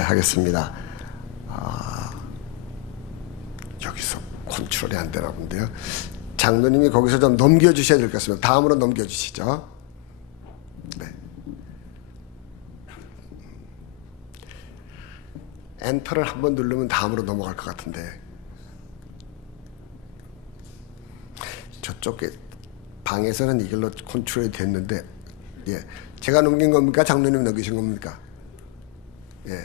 하겠습니다. 여기서 컨트롤이 안 되나 본데요. 장로님이 거기서 좀 넘겨주셔야 될 것 같습니다. 다음으로 넘겨주시죠. 네. 엔터를 한번 누르면 다음으로 넘어갈 것 같은데 저쪽 방에서는 이걸로 컨트롤이 됐는데, 예, 제가 넘긴 겁니까? 장로님 넘기신 겁니까? 예,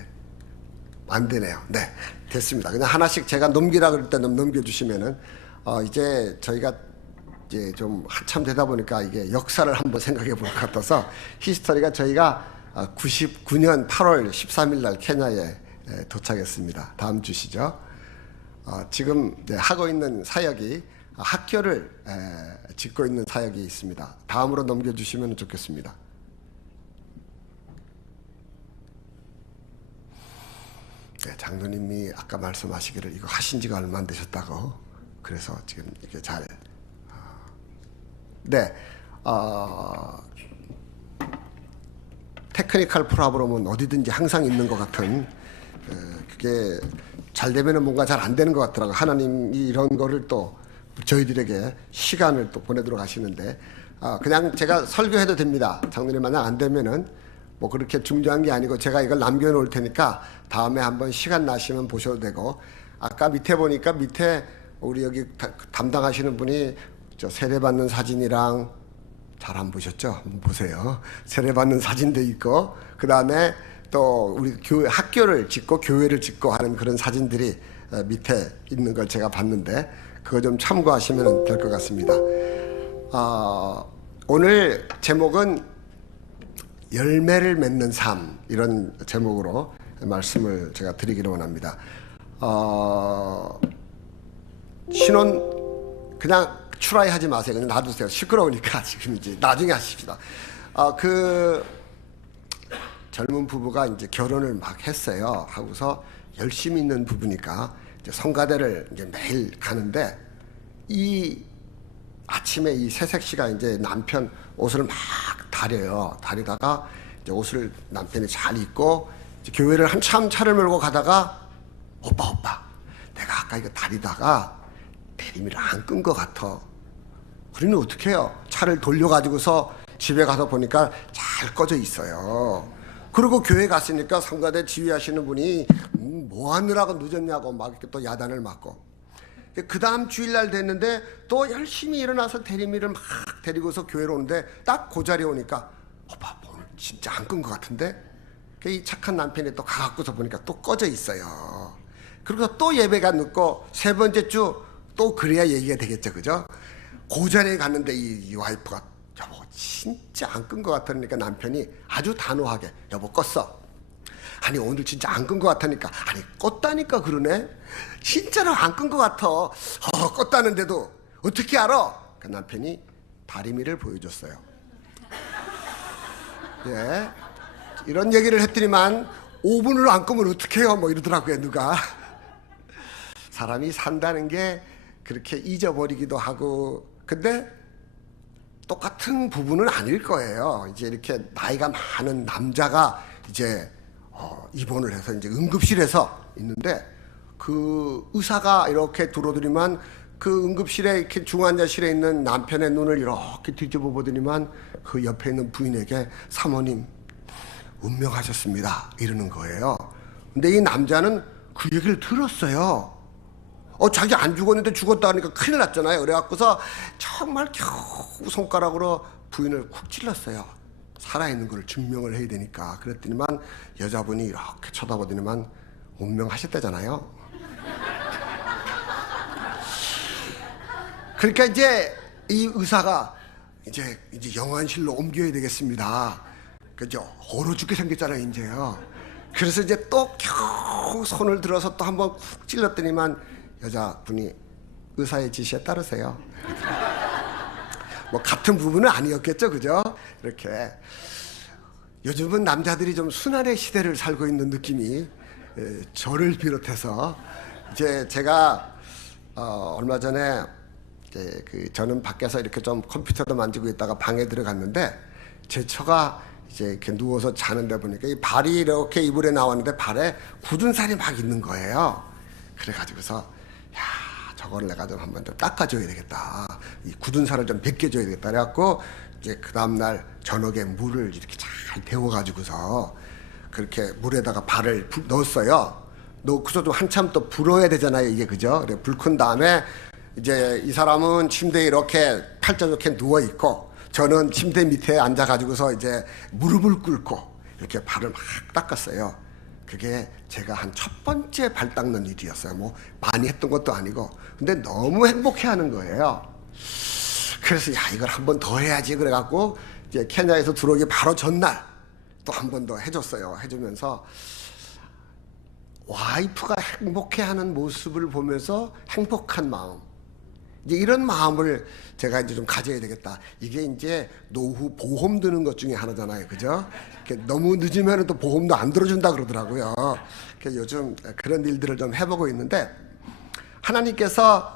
안 되네요. 네, 됐습니다. 그냥 하나씩 제가 넘기라 그럴 때 넘겨주시면은 이제 저희가 이제 좀 한참 되다 보니까 이게 역사를 한번 생각해 볼 것 같아서 히스토리가 저희가 99년 8월 13일 날 케냐에 도착했습니다. 다음 주시죠. 지금 하고 있는 사역이 학교를 짓고 있는 사역이 있습니다. 다음으로 넘겨주시면 좋겠습니다. 네, 장로님이 아까 말씀하시기를 이거 하신 지가 얼마 안 되셨다고, 그래서 지금 이게 잘 테크니컬 프로브럼은 어디든지 항상 있는 것 같은, 그게 잘 되면은 뭔가 잘 안 되는 것 같더라고요. 하나님이 이런 거를 또 저희들에게 시간을 또 보내도록 하시는데, 그냥 제가 설교해도 됩니다. 장로님 만약 안 되면은 뭐 그렇게 중요한 게 아니고 제가 이걸 남겨놓을 테니까 다음에 한번 시간 나시면 보셔도 되고, 아까 밑에 보니까 밑에 우리 여기 담당하시는 분이 저 세례받는 사진이랑, 잘 안 보셨죠? 한번 보세요. 세례받는 사진도 있고, 그 다음에 또 우리 교회 학교를 짓고 교회를 짓고 하는 그런 사진들이 밑에 있는 걸 제가 봤는데 그거 좀 참고하시면 될 것 같습니다. 오늘 제목은 열매를 맺는 삶, 이런 제목으로 말씀을 제가 드리기를 원합니다. 신혼 그냥 트라이 하지 마세요. 그냥 놔두세요. 시끄러우니까 지금 이제 나중에 하십시다. 그 젊은 부부가 이제 결혼을 막 했어요. 하고서 열심히 있는 부부니까 이제 성가대를 이제 매일 가는데, 이 아침에 이 새색 씨가 이제 남편 옷을 막 다려요. 다리다가 이제 옷을 남편이 잘 입고 이제 교회를 한참 차를 몰고 가다가, 오빠, 내가 아까 이거 다리다가 대리미를 안 끈 것 같아. 우리는 어떻게 해요? 차를 돌려가지고서 집에 가서 보니까 잘 꺼져 있어요. 그리고 교회 갔으니까 성가대 지휘하시는 분이 뭐 하느라고 늦었냐고 막 이렇게 또 야단을 맞고, 그 다음 주일날 됐는데 또 열심히 일어나서 대리미를 막 데리고서 교회로 오는데 딱 그 자리에 오니까, 오빠 오늘 진짜 안 끈 것 같은데? 이 착한 남편이 또 가갖고서 보니까 또 꺼져 있어요. 그리고 또 예배가 늦고 세 번째 주 또 그래야 얘기가 되겠죠, 그죠? 그 자리에 갔는데 이 와이프가, 여보 진짜 안 끈 것 같으니까 남편이 아주 단호하게, 여보 껐어. 아니 오늘 진짜 안 끈 것 같으니까, 아니 껐다니까 그러네. 진짜로 안 끈 것 같아. 껐다는데도 어떻게 알아? 그 남편이 다리미를 보여줬어요. 예, 이런 얘기를 했더니만 5분을 안 끄면 어떡해요 뭐 이러더라고요, 누가. 사람이 산다는 게 그렇게 잊어버리기도 하고, 근데 똑같은 부분은 아닐 거예요. 이제 이렇게 나이가 많은 남자가 이제 입원을 해서 이제 응급실에서 있는데, 그 의사가 이렇게 들어오더니만 그 응급실에 이렇게 중환자실에 있는 남편의 눈을 이렇게 뒤집어 보더니만 그 옆에 있는 부인에게, 사모님 운명하셨습니다 이러는 거예요. 근데 이 남자는 그 얘기를 들었어요. 자기 안 죽었는데 죽었다 하니까 큰일 났잖아요. 그래갖고서 정말 겨우 손가락으로 부인을 쿡 찔렀어요. 살아있는 걸 증명을 해야 되니까. 그랬더니만 여자분이 이렇게 쳐다보더니만 운명하셨다잖아요. 그러니까 이제 이 의사가 이제 영안실로 옮겨야 되겠습니다. 그죠? 얼어 죽게 생겼잖아요, 이제요. 그래서 이제 또 겨우 손을 들어서 또 한번 쿡 찔렀더니만 여자분이, 의사의 지시에 따르세요. 뭐 같은 부분은 아니었겠죠, 그죠? 이렇게 요즘은 남자들이 좀 순환의 시대를 살고 있는 느낌이 저를 비롯해서, 이제 제가 얼마 전에 이제 저는 밖에서 이렇게 좀 컴퓨터도 만지고 있다가 방에 들어갔는데 제 처가 이제 이렇게 누워서 자는데 보니까 이 발이 이렇게 이불에 나왔는데 발에 굳은 살이 막 있는 거예요. 그래가지고서 야, 저거를 내가 좀 한번 좀 닦아줘야 되겠다. 이 굳은 살을 좀 벗겨줘야 되겠다. 그래갖고 이제 그 다음날 저녁에 물을 이렇게 잘 데워가지고서 그렇게 물에다가 발을 넣었어요. 넣고서 좀 한참 또 불어야 되잖아요, 이게. 그죠? 그래 불 큰 다음에 이제 이 사람은 침대에 이렇게 팔자 좋게 누워 있고 저는 침대 밑에 앉아가지고서 이제 무릎을 꿇고 이렇게 발을 막 닦았어요. 그게 제가 한 첫 번째 발 닦는 일이었어요. 뭐 많이 했던 것도 아니고. 근데 너무 행복해하는 거예요. 그래서 야, 이걸 한 번 더 해야지. 그래갖고 이제 케냐에서 들어오기 바로 전날 또 한 번 더 해줬어요. 해주면서 와이프가 행복해하는 모습을 보면서 행복한 마음, 이제 이런 마음을 제가 이제 좀 가져야 되겠다. 이게 이제 노후 보험 드는 것 중에 하나잖아요, 그죠? 너무 늦으면 또 보험도 안 들어준다 그러더라고요. 그래서 요즘 그런 일들을 좀 해보고 있는데, 하나님께서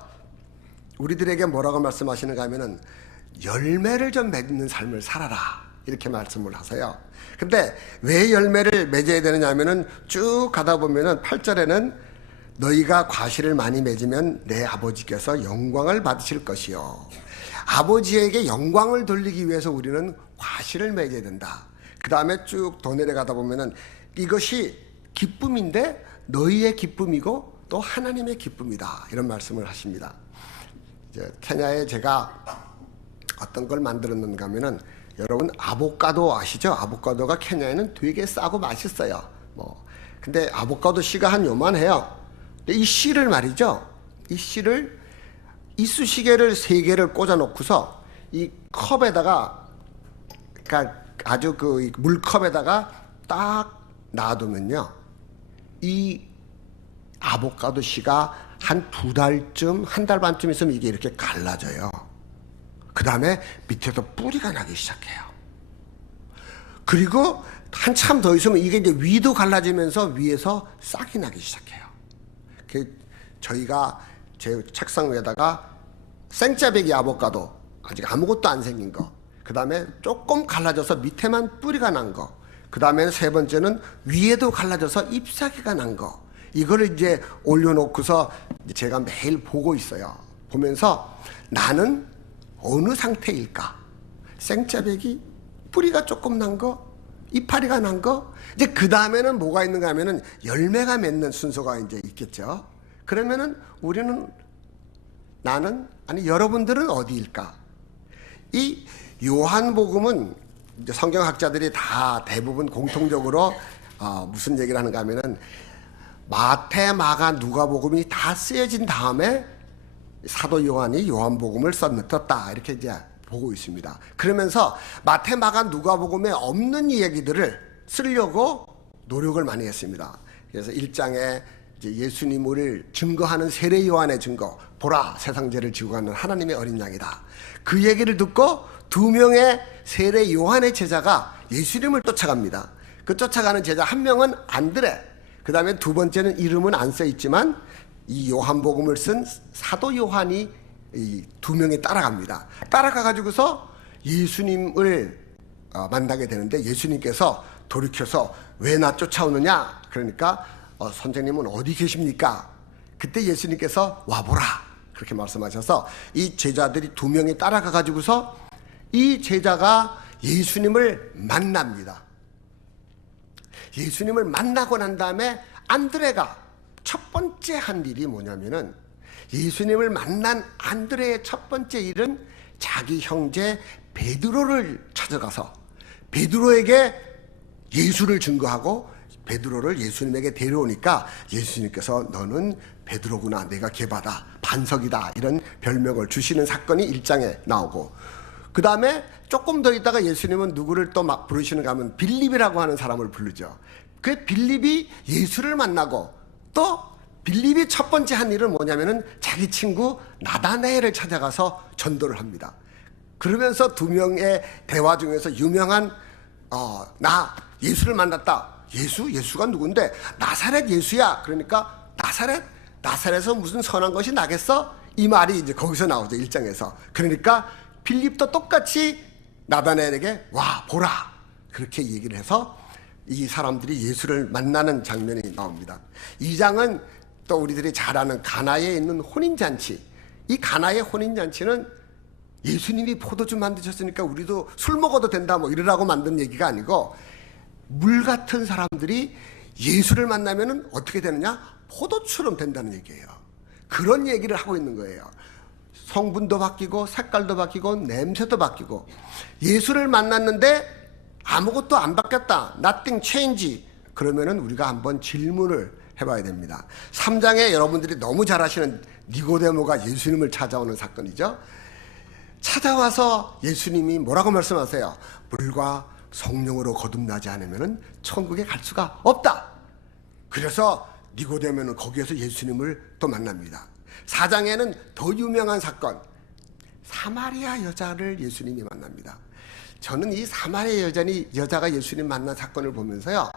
우리들에게 뭐라고 말씀하시는가 하면은 열매를 좀 맺는 삶을 살아라, 이렇게 말씀을 하세요. 근데 왜 열매를 맺어야 되느냐 하면은 쭉 가다 보면은 8절에는 너희가 과실을 많이 맺으면 내 아버지께서 영광을 받으실 것이요. 아버지에게 영광을 돌리기 위해서 우리는 과실을 맺어야 된다. 그 다음에 쭉 더 내려가다 보면은 이것이 기쁨인데 너희의 기쁨이고 또 하나님의 기쁨이다, 이런 말씀을 하십니다. 이제 케냐에 제가 어떤 걸 만들었는가 하면은, 여러분 아보카도 아시죠? 아보카도가 케냐에는 되게 싸고 맛있어요. 근데 아보카도 씨가 한 요만해요. 근데 이 씨를 말이죠, 이 씨를 이쑤시개를 3개를 꽂아 놓고서 이 컵에다가, 그러니까 아주 그 물컵에다가 딱 놔두면요, 이 아보카도 씨가 한 2달쯤, 1달 반쯤 있으면 이게 이렇게 갈라져요. 그 다음에 밑에서 뿌리가 나기 시작해요. 그리고 한참 더 있으면 이게 이제 위도 갈라지면서 위에서 싹이 나기 시작해요. 저희가 제 책상 위에다가 생짜배기 아보카도, 아직 아무것도 안 생긴 거, 그 다음에 조금 갈라져서 밑에만 뿌리가 난 거, 그 다음에 3번째는 위에도 갈라져서 잎사귀가 난 거, 이거를 이제 올려놓고서 제가 매일 보고 있어요. 보면서 나는 어느 상태일까? 생짜배기, 뿌리가 조금 난 거, 이파리가 난 거, 이제 그 다음에는 뭐가 있는가 하면은 열매가 맺는 순서가 이제 있겠죠. 그러면은 우리는, 나는, 아니 여러분들은 어디일까? 이 요한복음은 이제 성경학자들이 다 대부분 공통적으로 무슨 얘기를 하는가 하면은 마태, 마가, 누가복음이 다 쓰여진 다음에 사도 요한이 요한복음을 써넣었다, 이렇게 이제 보고 있습니다. 그러면서 마태, 마가, 누가복음에 없는 얘기들을 쓰려고 노력을 많이 했습니다. 그래서 1장에 이제 예수님을 증거하는 세례 요한의 증거, 보라 세상 죄를 지고 가는 하나님의 어린 양이다, 그 얘기를 듣고 2명의 세례 요한의 제자가 예수님을 쫓아갑니다. 그 쫓아가는 제자 한 명은 안드레, 그 다음에 2번째는 이름은 안 써 있지만 이 요한복음을 쓴 사도 요한이 이 2명이 따라갑니다. 따라가 가지고서 예수님을 만나게 되는데, 예수님께서 돌이켜서 왜 나 쫓아오느냐, 그러니까 선생님은 어디 계십니까? 그때 예수님께서 와보라, 그렇게 말씀하셔서 이 제자들이 2명이 따라가 가지고서 이 제자가 예수님을 만납니다. 예수님을 만나고 난 다음에 안드레가 첫 번째 한 일이 뭐냐면은, 예수님을 만난 안드레의 첫 번째 일은 자기 형제 베드로를 찾아가서 베드로에게 예수를 증거하고 베드로를 예수님에게 데려오니까 예수님께서 너는 베드로구나, 내가 개바다, 반석이다, 이런 별명을 주시는 사건이 1장에 나오고, 그 다음에 조금 더 있다가 예수님은 누구를 또 막 부르시는가 하면 빌립이라고 하는 사람을 부르죠. 그 빌립이 예수를 만나고, 또 빌립이 첫 번째 한 일은 뭐냐면은 자기 친구 나다나엘을 찾아가서 전도를 합니다. 그러면서 2명의 대화 중에서 유명한 나 예수를 만났다. 예수가 누군데? 나사렛 예수야. 그러니까 나사렛에서 무슨 선한 것이 나겠어? 이 말이 이제 거기서 나오죠, 1장에서. 그러니까 빌립도 똑같이 나다나엘에게 와 보라, 그렇게 얘기를 해서 이 사람들이 예수를 만나는 장면이 나옵니다. 2장은 또 우리들이 잘 아는 가나에 있는 혼인잔치. 이 가나의 혼인잔치는 예수님이 포도주 만드셨으니까 우리도 술 먹어도 된다 뭐 이러라고 만든 얘기가 아니고, 물 같은 사람들이 예수를 만나면은 어떻게 되느냐? 포도처럼 된다는 얘기예요. 그런 얘기를 하고 있는 거예요. 성분도 바뀌고 색깔도 바뀌고 냄새도 바뀌고. 예수를 만났는데 아무것도 안 바뀌었다, nothing change, 그러면은 우리가 한번 질문을 해봐야 됩니다. 3장에 여러분들이 너무 잘 아시는 니고데모가 예수님을 찾아오는 사건이죠. 찾아와서 예수님이 뭐라고 말씀하세요? 물과 성령으로 거듭나지 않으면 천국에 갈 수가 없다. 그래서 니고데모는 거기에서 예수님을 또 만납니다. 4장에는 더 유명한 사건, 사마리아 여자를 예수님이 만납니다. 저는 이 사마리아 여자가 예수님 만난 사건을 보면서요,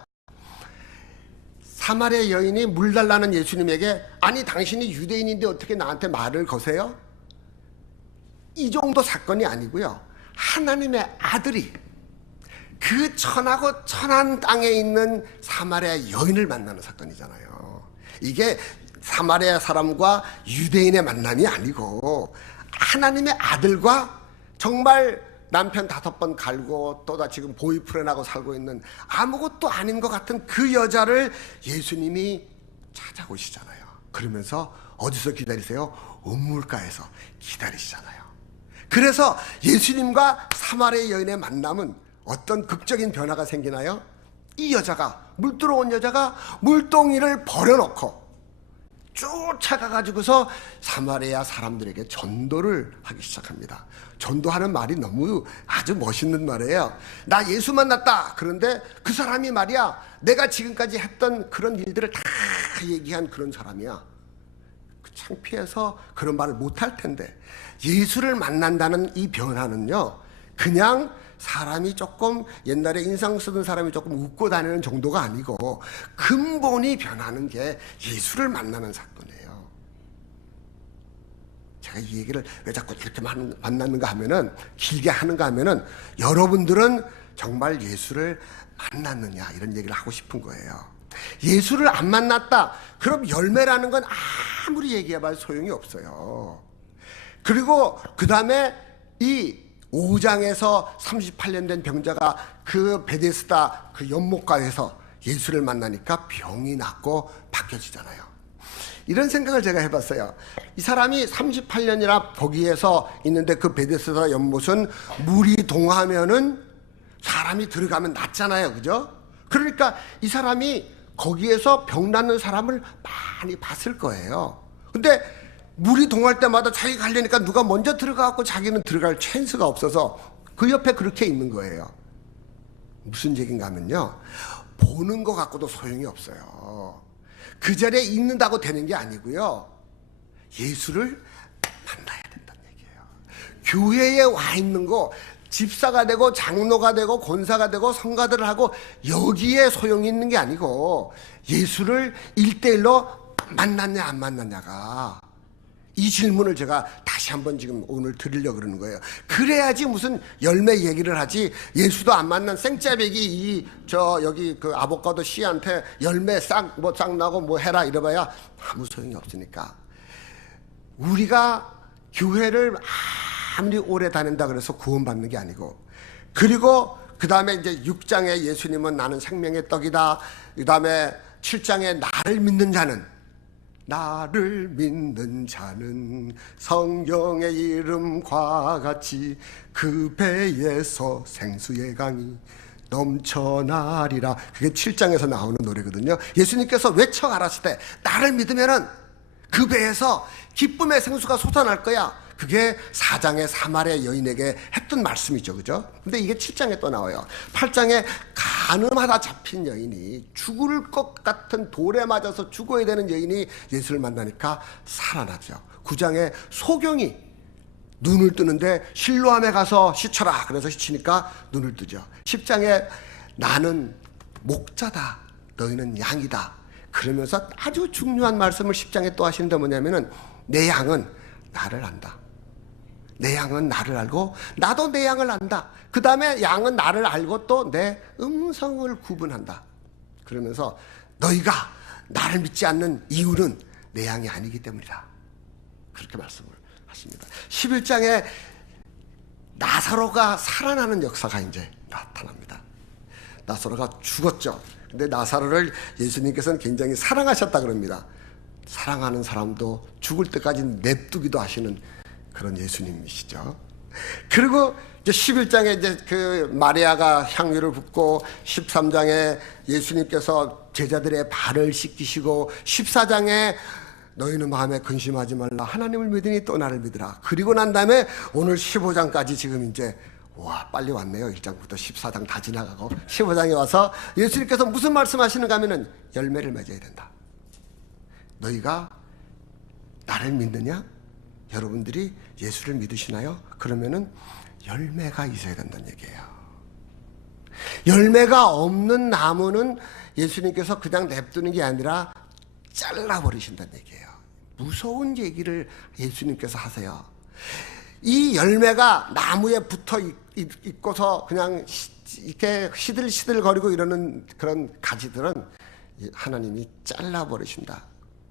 사마리아 여인이 물 달라는 예수님에게, 아니 당신이 유대인인데 어떻게 나한테 말을 거세요? 이 정도 사건이 아니고요, 하나님의 아들이 그 천하고 천한 땅에 있는 사마리아 여인을 만나는 사건이잖아요. 이게 사마리아 사람과 유대인의 만남이 아니고 하나님의 아들과 정말 남편 5번 갈고 또다 지금 보이프렌드하고 살고 있는 아무것도 아닌 것 같은 그 여자를 예수님이 찾아오시잖아요. 그러면서 어디서 기다리세요? 우물가에서 기다리시잖아요. 그래서 예수님과 사마리아 여인의 만남은 어떤 극적인 변화가 생기나요? 이 여자가, 물 들어온 여자가 물동이를 버려놓고 쫓아가가지고서 사마리아 사람들에게 전도를 하기 시작합니다. 전도하는 말이 너무 아주 멋있는 말이에요. 나 예수 만났다. 그런데 그 사람이 말이야, 내가 지금까지 했던 그런 일들을 다 얘기한 그런 사람이야. 창피해서 그런 말을 못할 텐데, 예수를 만난다는 이 변화는요, 그냥 사람이 조금 옛날에 인상 쓰던 사람이 조금 웃고 다니는 정도가 아니고 근본이 변하는 게 예수를 만나는 사건이에요. 제가 이 얘기를 왜 자꾸 이렇게 만나는가 하면은, 길게 하는가 하면은, 여러분들은 정말 예수를 만났느냐 이런 얘기를 하고 싶은 거예요. 예수를 안 만났다, 그럼 열매라는 건 아무리 얘기해봐야 소용이 없어요. 그리고 그 다음에 이 5장에서 38년 된 병자가 그 베데스다 그 연못가에서 예수를 만나니까 병이 낫고 바뀌어지잖아요. 이런 생각을 제가 해봤어요. 이 사람이 38년이나 거기에서 있는데 그 베데스다 연못은 물이 동하면은 사람이 들어가면 낫잖아요, 그죠? 그러니까 이 사람이 거기에서 병 낫는 사람을 많이 봤을 거예요. 근데 물이 동할 때마다 자기가 가려니까 누가 먼저 들어가고 자기는 들어갈 찬스가 없어서 그 옆에 그렇게 있는 거예요. 무슨 얘기인가 하면요, 보는 거 갖고도 소용이 없어요. 그 자리에 있는다고 되는 게 아니고요, 예수를 만나야 된다는 얘기예요. 교회에 와 있는 거, 집사가 되고 장로가 되고 권사가 되고 성가들을 하고 여기에 소용이 있는 게 아니고, 예수를 1대1로 만났냐 안 만났냐가, 이 질문을 제가 다시 한번 지금 오늘 드리려고 그러는 거예요. 그래야지 무슨 열매 얘기를 하지, 예수도 안 만난 생짜배기 여기 그 아보카도 씨한테 열매 싹 나고 뭐 해라 이래봐야 아무 소용이 없으니까. 우리가 교회를 아무리 오래 다닌다 그래서 구원받는 게 아니고, 그리고 그 다음에 이제 6장에 예수님은 나는 생명의 떡이다. 그 다음에 7장에 나를 믿는 자는, 나를 믿는 자는 성경의 이름과 같이 그 배에서 생수의 강이 넘쳐나리라. 그게 7장에서 나오는 노래거든요. 예수님께서 외쳐 가라실 때 나를 믿으면은 그 배에서 기쁨의 생수가 솟아날 거야. 그게 4장의 사마리아 여인에게 했던 말씀이죠, 그죠? 근데 이게 7장에 또 나와요. 8장에 간음하다 잡힌 여인이, 죽을 것 같은 돌에 맞아서 죽어야 되는 여인이 예수를 만나니까 살아나죠. 9장에 소경이 눈을 뜨는데 실로암에 가서 씻쳐라, 그래서 씻치니까 눈을 뜨죠. 10장에 나는 목자다, 너희는 양이다, 그러면서 아주 중요한 말씀을 10장에 또 하시는데 뭐냐면은, 내 양은 나를 안다. 내 양은 나를 알고 나도 내 양을 안다. 그 다음에 양은 나를 알고 또 내 음성을 구분한다. 그러면서 너희가 나를 믿지 않는 이유는 내 양이 아니기 때문이다. 그렇게 말씀을 하십니다. 11장에 나사로가 살아나는 역사가 이제 나타납니다. 나사로가 죽었죠. 근데 나사로를 예수님께서는 굉장히 사랑하셨다 그럽니다. 사랑하는 사람도 죽을 때까지 냅두기도 하시는 그런 예수님이시죠. 그리고 이제 11장에 이제 그 마리아가 향유를 붓고 13장에 예수님께서 제자들의 발을 씻기시고 14장에 너희는 마음에 근심하지 말라 하나님을 믿으니 또 나를 믿으라. 그리고 난 다음에 오늘 15장까지 지금 이제 와 빨리 왔네요. 1장부터 14장 다 지나가고 15장에 와서 예수님께서 무슨 말씀하시는가 하면은 열매를 맺어야 된다. 너희가 나를 믿느냐? 여러분들이 예수를 믿으시나요? 그러면은 열매가 있어야 된다는 얘기예요. 열매가 없는 나무는 예수님께서 그냥 냅두는 게 아니라 잘라버리신다는 얘기예요. 무서운 얘기를 예수님께서 하세요. 이 열매가 나무에 붙어 있고서 그냥 이렇게 시들시들거리고 이러는 그런 가지들은 하나님이 잘라버리신다.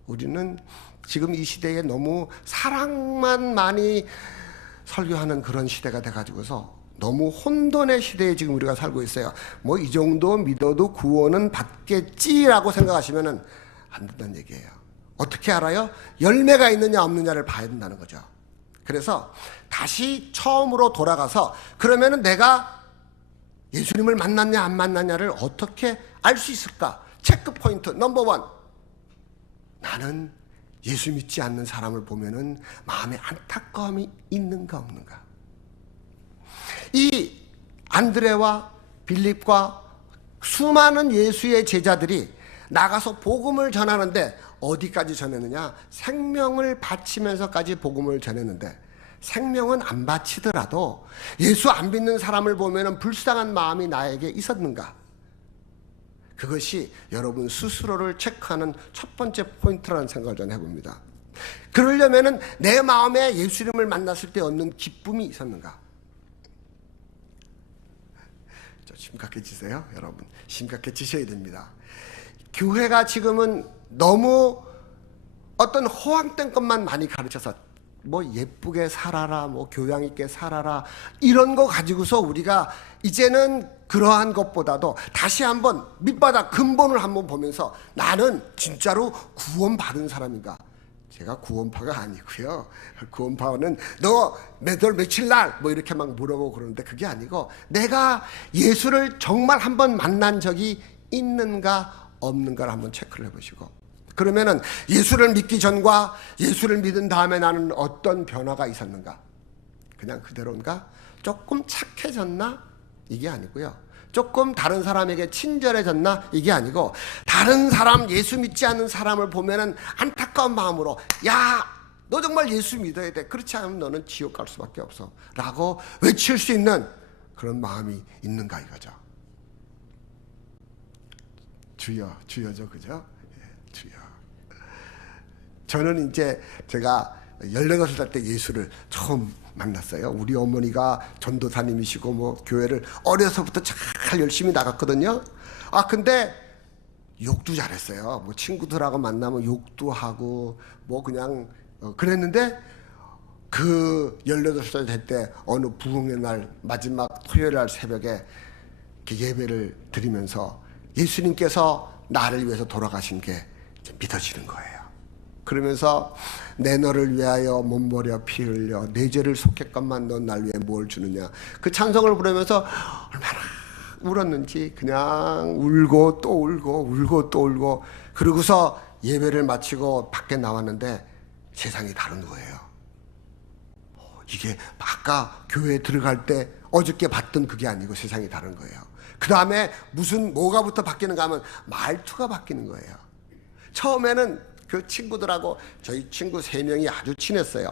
우리는 지금 이 시대에 너무 사랑만 많이 설교하는 그런 시대가 돼가지고서 너무 혼돈의 시대에 지금 우리가 살고 있어요. 뭐 이 정도 믿어도 구원은 받겠지라고 생각하시면은 안 된다는 얘기예요. 어떻게 알아요? 열매가 있느냐 없느냐를 봐야 된다는 거죠. 그래서 다시 처음으로 돌아가서 그러면은 내가 예수님을 만났냐 안 만났냐를 어떻게 알 수 있을까? 체크 포인트 넘버 원. 나는 예수 믿지 않는 사람을 보면은 마음에 안타까움이 있는가 없는가. 이 안드레와 빌립과 수많은 예수의 제자들이 나가서 복음을 전하는데 어디까지 전했느냐? 생명을 바치면서까지 복음을 전했는데 생명은 안 바치더라도 예수 안 믿는 사람을 보면은 불쌍한 마음이 나에게 있었는가? 그것이 여러분 스스로를 체크하는 첫 번째 포인트라는 생각을 전 해봅니다. 그러려면은 내 마음에 예수님을 만났을 때 얻는 기쁨이 있었는가? 심각해지세요, 여러분. 심각해지셔야 됩니다. 교회가 지금은 너무 어떤 허황된 것만 많이 가르쳐서 뭐 예쁘게 살아라, 뭐 교양 있게 살아라 이런 거 가지고서 우리가 이제는 그러한 것보다도 다시 한번 밑바닥 근본을 한번 보면서 나는 진짜로 구원받은 사람인가? 제가 구원파가 아니고요. 구원파는 너 몇 월 며칠 날 뭐 이렇게 막 물어보고 그러는데 그게 아니고 내가 예수를 정말 한번 만난 적이 있는가 없는가를 한번 체크를 해보시고 그러면은 예수를 믿기 전과 예수를 믿은 다음에 나는 어떤 변화가 있었는가? 그냥 그대로인가? 조금 착해졌나? 이게 아니고요. 조금 다른 사람에게 친절해졌나? 이게 아니고 다른 사람, 예수 믿지 않는 사람을 보면은 안타까운 마음으로 야, 너 정말 예수 믿어야 돼. 그렇지 않으면 너는 지옥 갈 수밖에 없어. 라고 외칠 수 있는 그런 마음이 있는가 이거죠. 주여, 주여죠, 그죠? 예, 주여. 저는 이제 제가 18살 때 예수를 처음 만났어요. 우리 어머니가 전도사님이시고 뭐 교회를 어려서부터 잘 열심히 나갔거든요. 근데 욕도 잘했어요. 뭐 친구들하고 만나면 욕도 하고 뭐 그냥 그랬는데 그 18살 될 때 어느 부흥의 날 마지막 토요일 날 새벽에 예배를 드리면서 예수님께서 나를 위해서 돌아가신 게 믿어지는 거예요. 그러면서 내 너를 위하여 몸버려 피 흘려 내 죄를 속했건만 넌 날 위해 뭘 주느냐 그 찬송을 부르면서 얼마나 울었는지 그냥 울고 또 울고 울고 또 울고 그러고서 예배를 마치고 밖에 나왔는데 세상이 다른 거예요. 이게 아까 교회에 들어갈 때 어저께 봤던 그게 아니고 세상이 다른 거예요. 그 다음에 뭐가부터 바뀌는가 하면 말투가 바뀌는 거예요. 처음에는 그 친구들하고 저희 친구 3명이 아주 친했어요.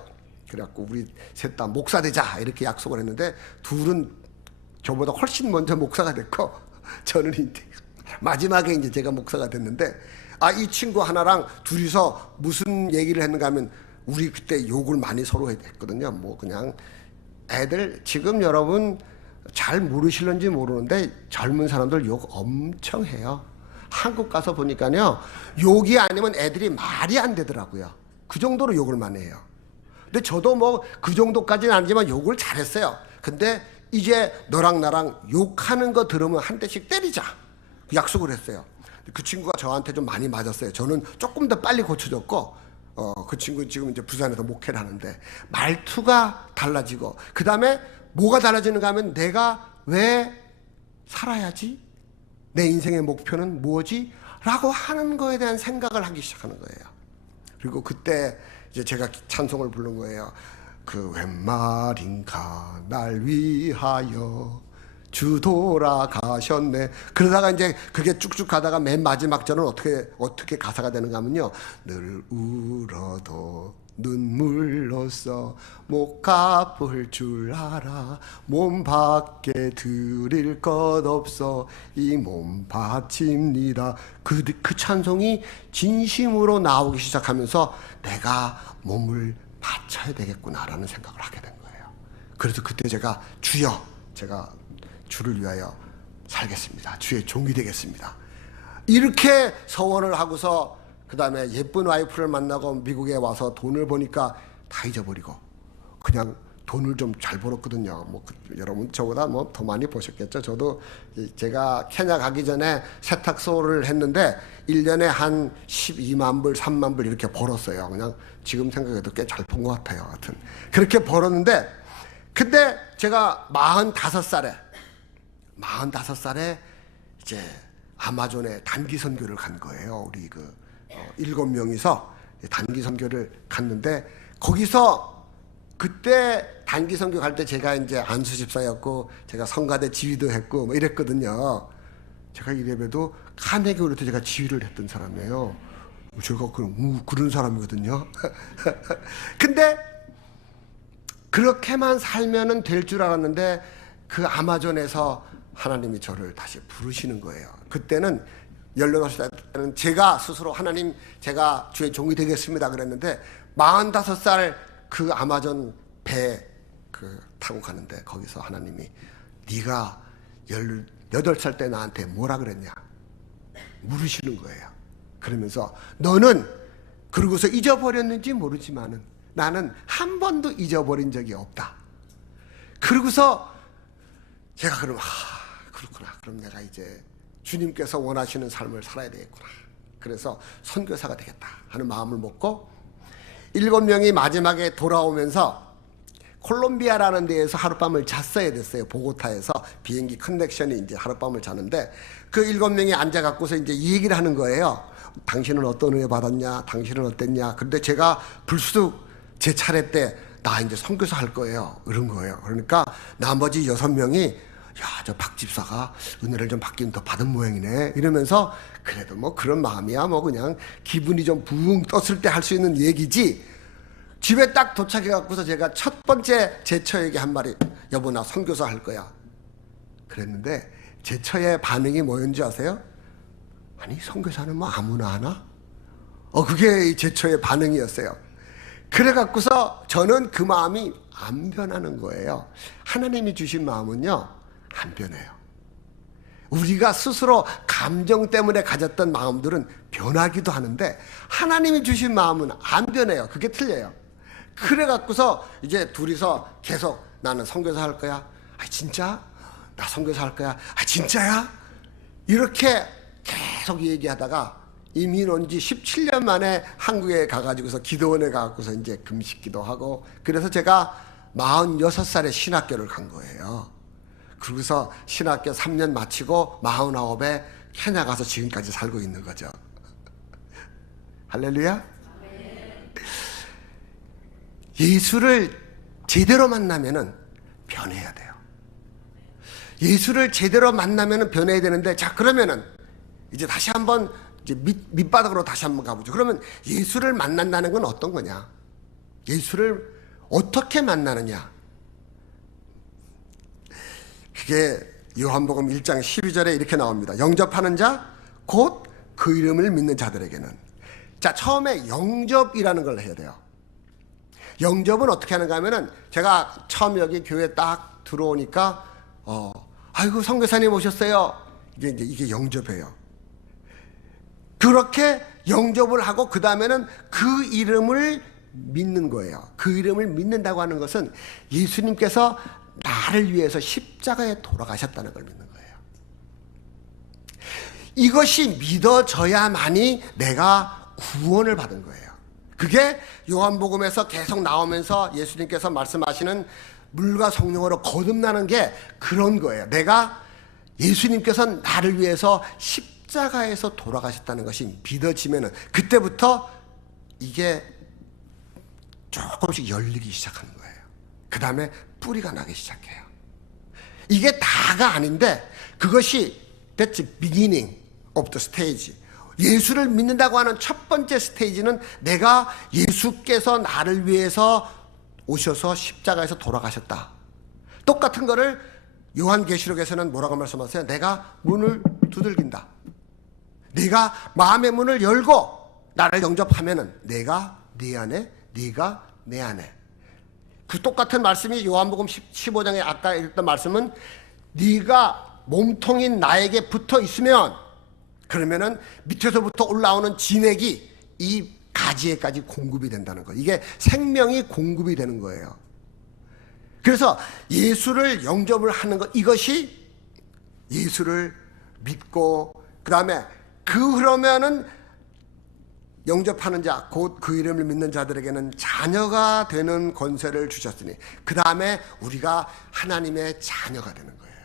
그래갖고 우리 셋 다 목사 되자 이렇게 약속을 했는데 둘은 저보다 훨씬 먼저 목사가 됐고 저는 이제 마지막에 이제 제가 목사가 됐는데 이 친구 하나랑 둘이서 무슨 얘기를 했는가 하면 우리 그때 욕을 많이 서로 했거든요. 뭐 그냥 애들 지금 여러분 잘 모르실런지 모르는데 젊은 사람들 욕 엄청 해요. 한국 가서 보니까요, 욕이 아니면 애들이 말이 안 되더라고요. 그 정도로 욕을 많이 해요. 근데 저도 뭐 그 정도까지는 아니지만 욕을 잘했어요. 근데 이제 너랑 나랑 욕하는 거 들으면 한 대씩 때리자 약속을 했어요. 그 친구가 저한테 좀 많이 맞았어요. 저는 조금 더 빨리 고쳐졌고, 그 친구 지금 이제 부산에서 목회를 하는데 말투가 달라지고, 그 다음에 뭐가 달라지는가 하면 내가 왜 살아야지? 내 인생의 목표는 뭐지? 라고 하는 거에 대한 생각을 하기 시작하는 거예요. 그리고 그때 이제 제가 찬송을 부른 거예요. 그 웬 말인가 날 위하여 주 돌아가셨네. 그러다가 이제 그게 쭉쭉 가다가 맨 마지막 절은 어떻게 가사가 되는가 하면요, 늘 울어도 눈물로써 못 갚을 줄 알아 몸 밖에 드릴 것 없어 이 몸 바칩니다. 그 찬송이 진심으로 나오기 시작하면서 내가 몸을 바쳐야 되겠구나라는 생각을 하게 된 거예요. 그래서 그때 제가 주여, 제가 주를 위하여 살겠습니다. 주의 종이 되겠습니다. 이렇게 서원을 하고서 그 다음에 예쁜 와이프를 만나고 미국에 와서 돈을 버니까 다 잊어버리고 그냥 돈을 좀 잘 벌었거든요. 뭐 여러분 저보다 뭐 더 많이 버셨겠죠. 저도 제가 케냐 가기 전에 세탁소를 했는데 1년에 한 12만 불, 3만 불 이렇게 벌었어요. 그냥 지금 생각해도 꽤 잘 번 것 같아요. 하여튼 그렇게 벌었는데, 근데 제가 45살에 이제 아마존에 단기 선교를 간 거예요. 우리 7명이서 단기 선교를 갔는데, 거기서 그때 단기 선교 갈 때 제가 이제 안수 집사였고 제가 성가대 지휘도 했고 뭐 이랬거든요. 제가 이래봬도 카네기 홀때 제가 지휘를 했던 사람이에요. 제가 그런 사람이거든요. 근데 그렇게만 살면은 될 줄 알았는데 그 아마존에서 하나님이 저를 다시 부르시는 거예요. 그때는 18살 때는 제가 스스로 하나님 제가 주의 종이 되겠습니다 그랬는데, 45살 그 아마존 배 타고 가는데 거기서 하나님이 네가 18살 때 나한테 뭐라 그랬냐 물으시는 거예요. 그러면서 너는 그러고서 잊어버렸는지 모르지만은 나는 한 번도 잊어버린 적이 없다. 그러고서 제가 그렇구나. 그럼 내가 이제 주님께서 원하시는 삶을 살아야 되겠구나. 그래서 선교사가 되겠다 하는 마음을 먹고 7명이 마지막에 돌아오면서 콜롬비아라는 데에서 하룻밤을 잤어야 됐어요. 보고타에서 비행기 커넥션이 이제 하룻밤을 자는데, 그 7명이 앉아갖고서 이제 이 얘기를 하는 거예요. 당신은 어떤 은혜 받았냐? 당신은 어땠냐? 근데 제가 불쑥 제 차례 때 나 이제 선교사 할 거예요. 이런 거예요. 그러니까 나머지 6명이 야, 저 박 집사가 은혜를 좀 받긴 더 받은 모양이네 이러면서, 그래도 뭐 그런 마음이야 뭐 그냥 기분이 좀 붕 떴을 때 할 수 있는 얘기지. 집에 딱 도착해 갖고서 제가 첫 번째 제 처에게 한 말이, 여보 나 선교사 할 거야 그랬는데, 제 처의 반응이 뭐였는지 아세요? 아니 선교사는 뭐 아무나 하나? 그게 제 처의 반응이었어요. 그래 갖고서 저는 그 마음이 안 변하는 거예요. 하나님이 주신 마음은요 안 변해요. 우리가 스스로 감정 때문에 가졌던 마음들은 변하기도 하는데 하나님이 주신 마음은 안 변해요. 그게 틀려요. 그래 갖고서 이제 둘이서 계속 나는 선교사 할 거야. 아 진짜? 나 선교사 할 거야. 아 진짜야? 이렇게 계속 얘기하다가 이민 온 지 17년 만에 한국에 가가지고서 기도원에 가갖고서 이제 금식기도 하고, 그래서 제가 46살에 신학교를 간 거예요. 그러고서 신학교 3년 마치고 49에 케냐 가서 지금까지 살고 있는 거죠. 할렐루야. 예수를 제대로 만나면은 변해야 돼요. 예수를 제대로 만나면은 변해야 되는데, 자 그러면은 이제 다시 한번 이제 밑바닥으로 다시 한번 가보죠. 그러면 예수를 만난다는 건 어떤 거냐? 예수를 어떻게 만나느냐? 그게 요한복음 1장 12절에 이렇게 나옵니다. 영접하는 자 곧 그 이름을 믿는 자들에게는. 자 처음에 영접이라는 걸 해야 돼요. 영접은 어떻게 하는가 하면은, 제가 처음 여기 교회 딱 들어오니까 아이고 선교사님 오셨어요. 이게 영접이에요. 그렇게 영접을 하고 그 다음에는 그 이름을 믿는 거예요. 그 이름을 믿는다고 하는 것은 예수님께서 나를 위해서 십자가에 돌아가셨다는 걸 믿는 거예요. 이것이 믿어져야만이 내가 구원을 받은 거예요. 그게 요한복음에서 계속 나오면서 예수님께서 말씀하시는 물과 성령으로 거듭나는 게 그런 거예요. 내가 예수님께서 나를 위해서 십자가에서 돌아가셨다는 것이 믿어지면은 그때부터 이게 조금씩 열리기 시작하는 거예요. 그 다음에 뿌리가 나기 시작해요. 이게 다가 아닌데 그것이 that's the beginning of the stage. 예수를 믿는다고 하는 첫 번째 스테이지는 내가 예수께서 나를 위해서 오셔서 십자가에서 돌아가셨다. 똑같은 거를 요한계시록에서는 뭐라고 말씀하세요? 내가 문을 두들긴다. 네가 마음의 문을 열고 나를 영접하면은 내가 네 안에, 네가 내 안에. 그 똑같은 말씀이 요한복음 15장에 아까 읽었던 말씀은 네가 몸통인 나에게 붙어 있으면 그러면은 밑에서부터 올라오는 진액이 이 가지에까지 공급이 된다는 거예요. 이게 생명이 공급이 되는 거예요. 그래서 예수를 영접을 하는 것, 이것이 예수를 믿고 그 다음에 그러면은 영접하는 자, 곧 그 이름을 믿는 자들에게는 자녀가 되는 권세를 주셨으니 그 다음에 우리가 하나님의 자녀가 되는 거예요.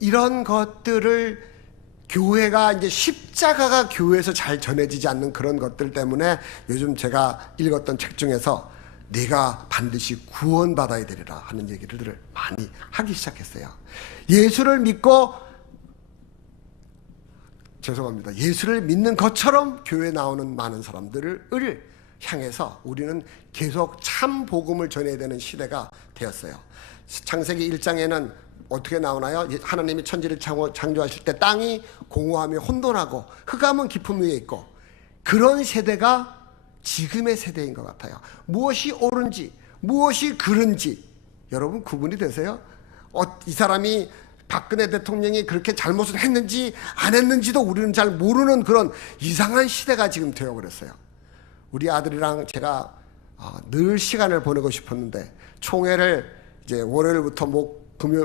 이런 것들을 교회가 이제 십자가가 교회에서 잘 전해지지 않는 그런 것들 때문에 요즘 제가 읽었던 책 중에서 네가 반드시 구원받아야 되리라 하는 얘기를 많이 하기 시작했어요. 예수를 믿고 예수를 믿는 것처럼 교회에 나오는 많은 사람들을 향해서 우리는 계속 참 복음을 전해야 되는 시대가 되었어요. 창세기 1장에는 어떻게 나오나요? 하나님이 천지를 창조하실 때 땅이 공허하며 혼돈하고 흑암은 깊음 위에 있고, 그런 세대가 지금의 세대인 것 같아요. 무엇이 옳은지 무엇이 그른지 여러분 구분이 되세요? 이 사람이 박근혜 대통령이 그렇게 잘못을 했는지 안 했는지도 우리는 잘 모르는 그런 이상한 시대가 지금 되어 그랬어요. 우리 아들이랑 제가 늘 시간을 보내고 싶었는데 총회를 이제 월요일부터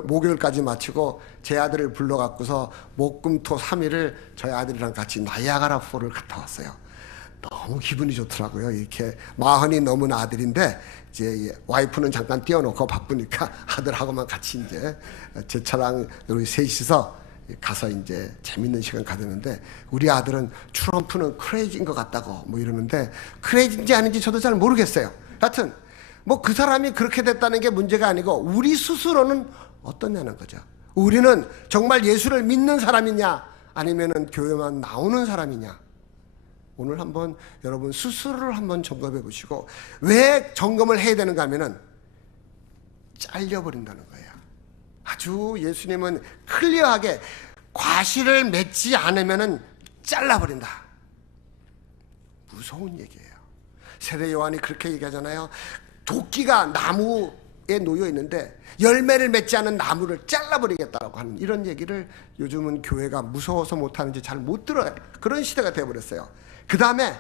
목요일까지 마치고 제 아들을 불러갖고서 목금토 3일을 저희 아들이랑 같이 나이아가라 폴을 갔다 왔어요. 너무 기분이 좋더라고요. 이렇게 40이 넘은 아들인데 이제 와이프는 잠깐 띄워놓고 바쁘니까 아들하고만 같이 이제 제 차랑 우리 셋이서 가서 이제 재밌는 시간 가졌는데, 우리 아들은 트럼프는 크레이지인 것 같다고 뭐 이러는데 크레이지인지 아닌지 저도 잘 모르겠어요. 하여튼 뭐 그 사람이 그렇게 됐다는 게 문제가 아니고 우리 스스로는 어떠냐는 거죠. 우리는 정말 예수를 믿는 사람이냐 아니면은 교회만 나오는 사람이냐. 오늘 한번 여러분 스스로를 한번 점검해 보시고, 왜 점검을 해야 되는가 하면은 잘려버린다는 거예요. 아주 예수님은 클리어하게 과실을 맺지 않으면은 잘라버린다. 무서운 얘기예요. 세례 요한이 그렇게 얘기하잖아요. 도끼가 나무에 놓여 있는데 열매를 맺지 않은 나무를 잘라버리겠다라고 하는 이런 얘기를 요즘은 교회가 무서워서 못하는지 잘 못 들어요. 그런 시대가 되어버렸어요. 그 다음에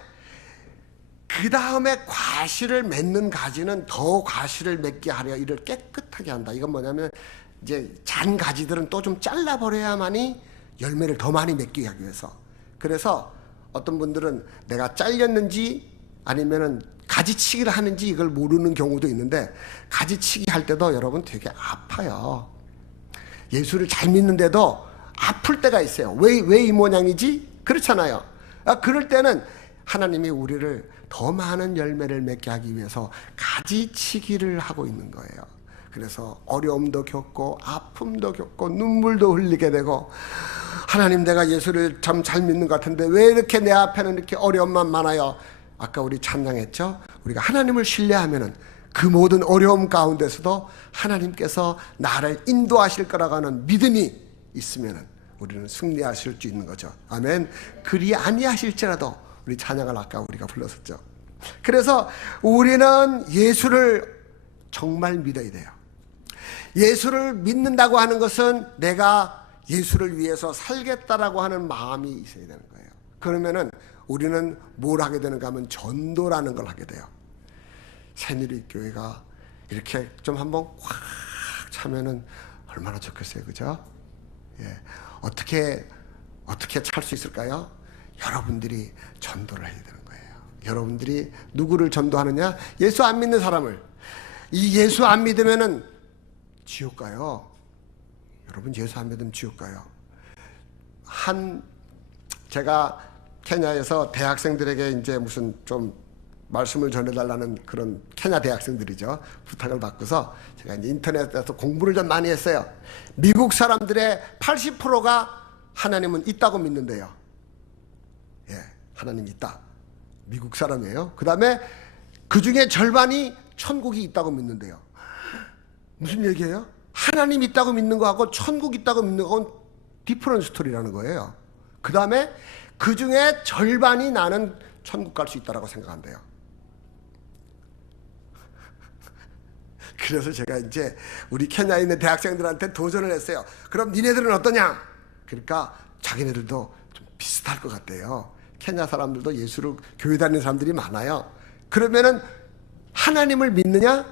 과실을 맺는 가지는 더 과실을 맺게 하려 이를 깨끗하게 한다. 이건 뭐냐면 이제 잔 가지들은 또 좀 잘라버려야만이 열매를 더 많이 맺게 하기 위해서. 그래서 어떤 분들은 내가 잘렸는지 아니면은 가지치기를 하는지 이걸 모르는 경우도 있는데, 가지치기 할 때도 여러분 되게 아파요. 예수를 잘 믿는데도 아플 때가 있어요. 왜 이 모양이지? 그렇잖아요. 그럴 때는 하나님이 우리를 더 많은 열매를 맺게 하기 위해서 가지치기를 하고 있는 거예요. 그래서 어려움도 겪고 아픔도 겪고 눈물도 흘리게 되고, 하나님 내가 예수를 참 잘 믿는 것 같은데 왜 이렇게 내 앞에는 이렇게 어려움만 많아요? 아까 우리 찬양했죠? 우리가 하나님을 신뢰하면은 그 모든 어려움 가운데서도 하나님께서 나를 인도하실 거라고 하는 믿음이 있으면은 우리는 승리하실 수 있는 거죠. 아멘. 그리 아니하실지라도, 우리 찬양을 아까 우리가 불렀었죠. 그래서 우리는 예수를 정말 믿어야 돼요. 예수를 믿는다고 하는 것은 내가 예수를 위해서 살겠다라고 하는 마음이 있어야 되는 거예요. 그러면은 우리는 뭘 하게 되는가 하면 전도라는 걸 하게 돼요. 새누리교회가 이렇게 좀 한번 꽉 차면은 얼마나 좋겠어요, 그죠? 예. 어떻게 찰 수 있을까요? 여러분들이 전도를 해야 되는 거예요. 여러분들이 누구를 전도하느냐? 예수 안 믿는 사람을. 이 예수 안 믿으면은 지옥 가요. 여러분, 예수 안 믿으면 지옥 가요. 제가 케냐에서 대학생들에게 이제 무슨 좀 말씀을 전해달라는 그런 케냐 대학생들이죠. 부탁을 받고서 제가 이제 인터넷에서 공부를 좀 많이 했어요. 미국 사람들의 80%가 하나님은 있다고 믿는데요. 예, 하나님이 있다. 미국 사람이에요. 그 다음에 그 중에 절반이 천국이 있다고 믿는데요. 무슨 얘기예요? 하나님 있다고 믿는 거하고 천국 있다고 믿는 건 디퍼런트 스토리라는 거예요. 그 다음에 그 중에 절반이 나는 천국 갈 수 있다고 생각한대요. 그래서 제가 이제 우리 케냐에 있는 대학생들한테 도전을 했어요. 그럼 니네들은 어떠냐? 그러니까 자기네들도 좀 비슷할 것 같대요. 케냐 사람들도 예수를 교회 다니는 사람들이 많아요. 그러면은 하나님을 믿느냐?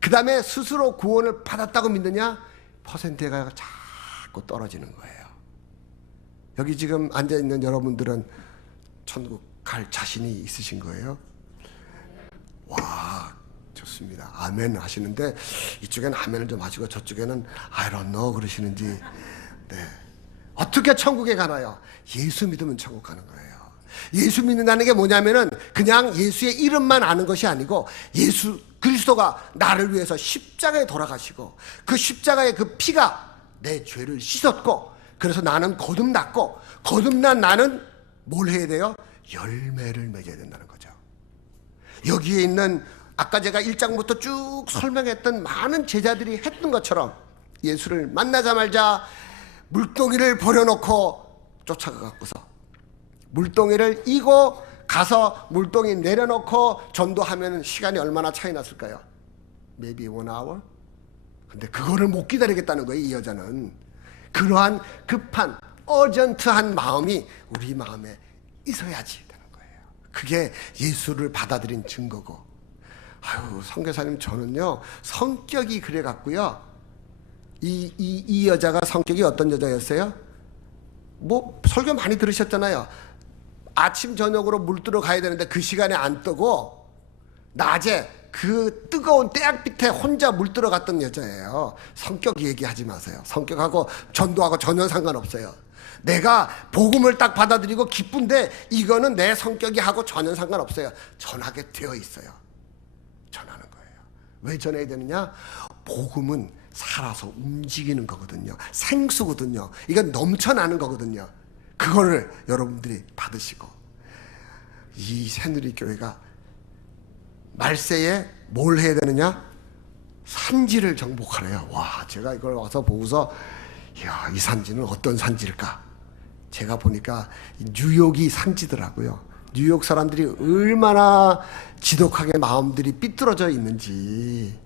그 다음에 스스로 구원을 받았다고 믿느냐? 퍼센트가 자꾸 떨어지는 거예요. 여기 지금 앉아있는 여러분들은 천국 갈 자신이 있으신 거예요? 와, 좋습니다. 아멘 하시는데 이쪽에는 아멘을 좀 하시고 저쪽에는 I don't know 그러시는지. 네. 어떻게 천국에 가나요? 예수 믿으면 천국 가는 거예요. 예수 믿는다는 게 뭐냐면은 그냥 예수의 이름만 아는 것이 아니고 예수 그리스도가 나를 위해서 십자가에 돌아가시고 그 십자가의 그 피가 내 죄를 씻었고 그래서 나는 거듭났고 거듭난 나는 뭘 해야 돼요? 열매를 맺어야 된다는 거죠. 여기에 있는 아까 제가 1장부터 쭉 설명했던 많은 제자들이 했던 것처럼 예수를 만나자마자 물동이를 버려놓고 쫓아가갖고서 물동이를 이고 가서 물동이 내려놓고 전도하면 시간이 얼마나 차이 났을까요? Maybe 1 hour? 근데 그거를 못 기다리겠다는 거예요, 이 여자는. 그러한 급한 어전트한 마음이 우리 마음에 있어야지 되는 거예요. 그게 예수를 받아들인 증거고. 아유, 선교사님 저는요 성격이 그래갖고요 이 여자가 성격이 어떤 여자였어요? 뭐 설교 많이 들으셨잖아요. 아침 저녁으로 물 뜨러 가야 되는데 그 시간에 안 뜨고 낮에 그 뜨거운 태양 밑에 혼자 물 뜨러 갔던 여자예요. 성격 얘기하지 마세요. 성격하고 전도하고 전혀 상관없어요. 내가 복음을 딱 받아들이고 기쁜데 이거는 내 성격이 하고 전혀 상관없어요. 전하게 되어 있어요. 전하는 거예요. 왜 전해야 되느냐? 복음은 살아서 움직이는 거거든요. 생수거든요. 이건 넘쳐나는 거거든요. 그거를 여러분들이 받으시고 이 새누리교회가 말세에 뭘 해야 되느냐? 산지를 정복하래요. 와, 제가 이걸 와서 보고서 이야, 이 산지는 어떤 산지일까? 제가 보니까 뉴욕이 산지더라고요. 뉴욕 사람들이 얼마나 지독하게 마음들이 삐뚤어져 있는지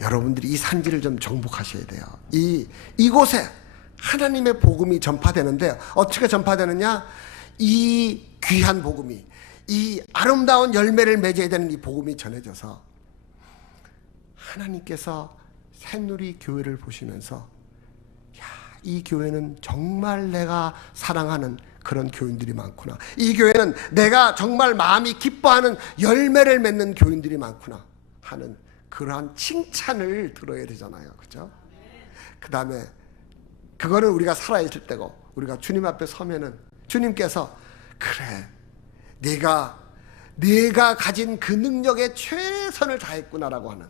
여러분들이 이 산지를 좀 정복하셔야 돼요. 이곳에 하나님의 복음이 전파되는데 어떻게 전파되느냐? 이 귀한 복음이 이 아름다운 열매를 맺어야 되는 이 복음이 전해져서 하나님께서 새누리 교회를 보시면서 야, 이 교회는 정말 내가 사랑하는 그런 교인들이 많구나. 이 교회는 내가 정말 마음이 기뻐하는 열매를 맺는 교인들이 많구나 하는 그러한 칭찬을 들어야 되잖아요. 그죠? 그 다음에 그거는 우리가 살아있을 때고 우리가 주님 앞에 서면은 주님께서 그래 네가 가진 그 능력에 최선을 다했구나라고 하는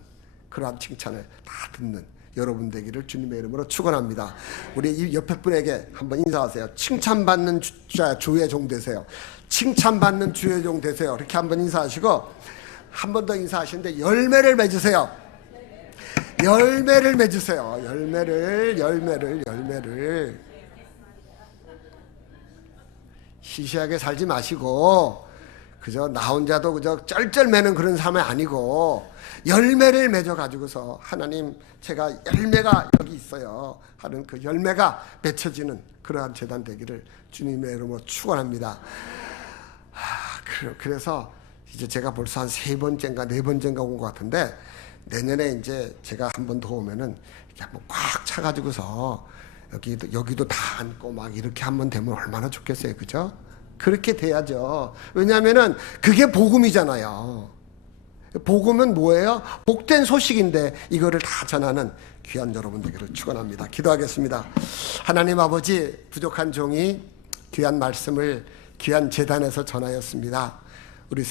그러한 칭찬을 다 듣는 여러분 되기를 주님의 이름으로 축원합니다. 우리 이 옆에 분에게 한번 인사하세요. 칭찬받는 주의 종 되세요. 칭찬받는 주의 종 되세요. 이렇게 한번 인사하시고 한 번 더 인사하시는데 열매를 맺으세요. 열매를 맺으세요. 열매를 시시하게 살지 마시고 그저 나 혼자도 그저 쩔쩔매는 그런 삶이 아니고 열매를 맺어 가지고서 하나님 제가 열매가 여기 있어요 하는 그 열매가 맺혀지는 그러한 재단 되기를 주님의 이름으로 축원합니다. 그래서 이제 제가 벌써 한 3번째인가 4번째인가 온 것 같은데 내년에 이제 제가 한 번 더 오면은 이렇게 한번 꽉 차가지고서 여기도 다 앉고 막 이렇게 한번 되면 얼마나 좋겠어요, 그죠? 그렇게 돼야죠. 왜냐하면은 그게 복음이잖아요. 복음은 뭐예요? 복된 소식인데 이거를 다 전하는 귀한 여러분 되기를 축원합니다. 기도하겠습니다. 하나님 아버지, 부족한 종이 귀한 말씀을 귀한 제단에서 전하였습니다. 우리